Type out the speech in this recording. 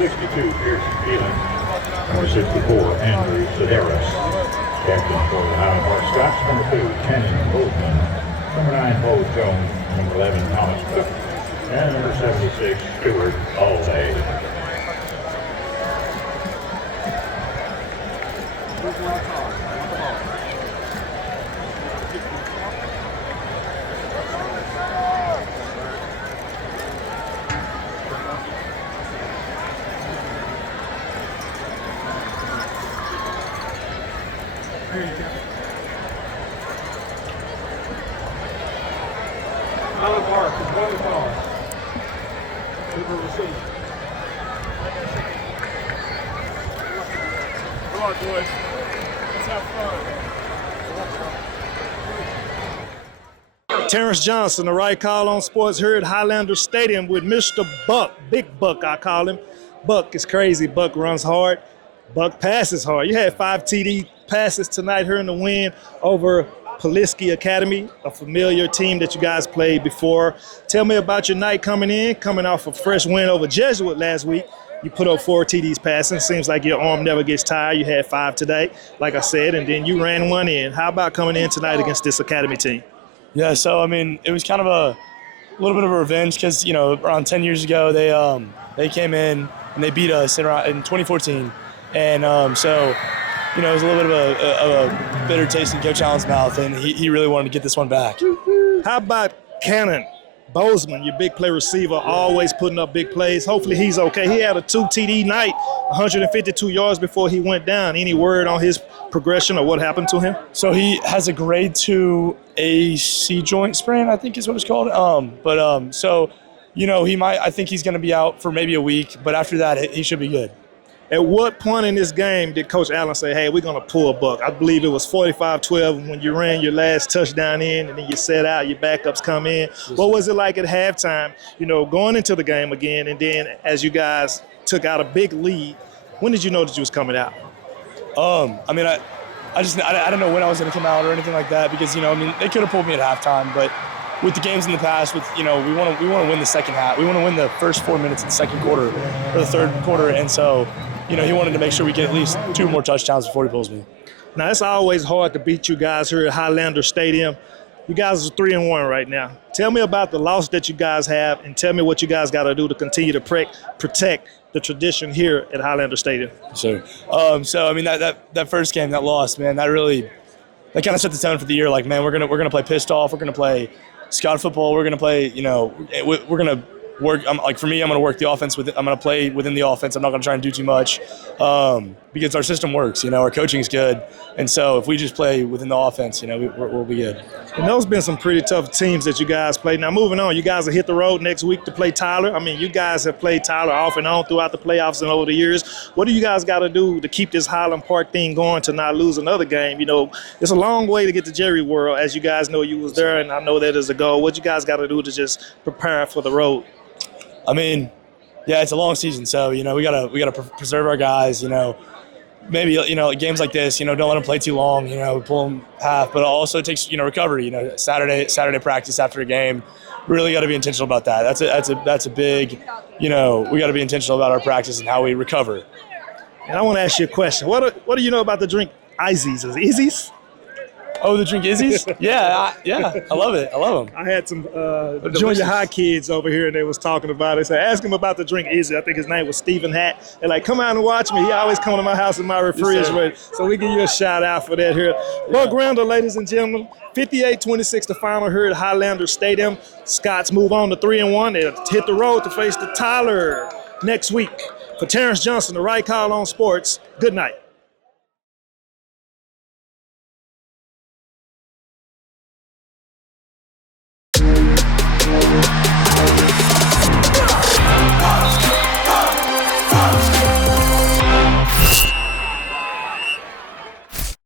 62, Highland. Number 64, Andrew Tarrance. Captain for the Arkansas Scots. Number 2, Cannon Goldman. Number 9, Bo Jones. Number 11, Thomas Cook. And number 76, Stuart Allday. There you go. Another bar, another bar. Super receive. Come on, boys. Let's have fun. Terrence Johnson, the right call on sports here at Highlander Stadium with Mr. Buck, Big Buck I call him. Buck is crazy, Buck runs hard, Buck passes hard. You had 5 TD passes tonight here in the win over Pulaski Academy, a familiar team that you guys played before. Tell me about your night coming off a fresh win over Jesuit last week. You put up 4 TDs passing. Seems like your arm never gets tired. You had 5 today, like I said, and then you ran 1 in. How about coming in tonight against this Academy team? Yeah, so I mean, it was kind of a little bit of a revenge because, you know, around 10 years ago they came in and they beat us in 2014, and so, you know, it was a little bit of a bitter taste in Coach Allen's mouth, and he really wanted to get this one back. How about Cannon Bozeman, your big play receiver, always putting up big plays? Hopefully he's okay. He had a 2 TD night, 152 yards before he went down. Any word on his progression or what happened to him? So he has a grade 2 AC joint sprain, I think is what it's called. So, you know, I think he's going to be out for maybe a week, but after that, he should be good. At what point in this game did Coach Allen say, hey, we're going to pull Buck? I believe it was 45-12 when you ran your last touchdown in and then you set out, your backups come in. What was it like at halftime, you know, going into the game again, and then as you guys took out a big lead, when did you know that you was coming out? I mean, I don't know when I was going to come out or anything like that because, you know, I mean, they could have pulled me at halftime, but with the games in the past, with, you know, we want to win the second half. We want to win the first 4 minutes of the second quarter or the third quarter, and so, you know, he wanted to make sure we get at least 2 more touchdowns before he pulls me. Now, it's always hard to beat you guys here at Highlander Stadium. You guys are 3-1 right now. Tell me about the loss that you guys have, and tell me what you guys got to do to continue to protect the tradition here at Highlander Stadium. Sure. So I mean, that first game, that loss, man, that kind of set the tone for the year. Like, man, we're gonna play pissed off. We're gonna play Scott football. We're gonna play, you know, we're gonna work. Like for me, I'm gonna work the offense I'm gonna play within the offense. I'm not gonna try and do too much because our system works. You know, our coaching's good, and so if we just play within the offense, you know, we'll be good. And those been some pretty tough teams that you guys played. Now, moving on, you guys will hit the road next week to play Tyler. I mean, you guys have played Tyler off and on throughout the playoffs and over the years. What do you guys got to do to keep this Highland Park thing going to not lose another game? You know, it's a long way to get to Jerry World. As you guys know, you was there, and I know that is a goal. What you guys got to do to just prepare for the road? I mean, yeah, it's a long season, so, you know, we gotta preserve our guys, you know. Maybe, you know, games like this, you know, don't let them play too long, you know, pull them half, but it also takes, you know, recovery, you know, Saturday practice after a game. Really got to be intentional about that. That's a big, you know, we got to be intentional about our practice and how we recover. And I want to ask you a question. What do you know about the drink Izzy's? Is it Izzy's? Oh, the drink Izzy's? Yeah, I love it. I love them. I had some junior high kids over here, and they was talking about it. So ask him about the drink Izzy. I think his name was Stephen Hatt. They're like, come out and watch me. He always come to my house in my refrigerator. So we give you a shout out for that here. Yeah. Buck Randall, ladies and gentlemen, 58-26 the final here at Highlander Stadium. Scots move on to 3-1. They'll hit the road to face the Tyler next week. For Terrence Johnson, the right call on sports, good night.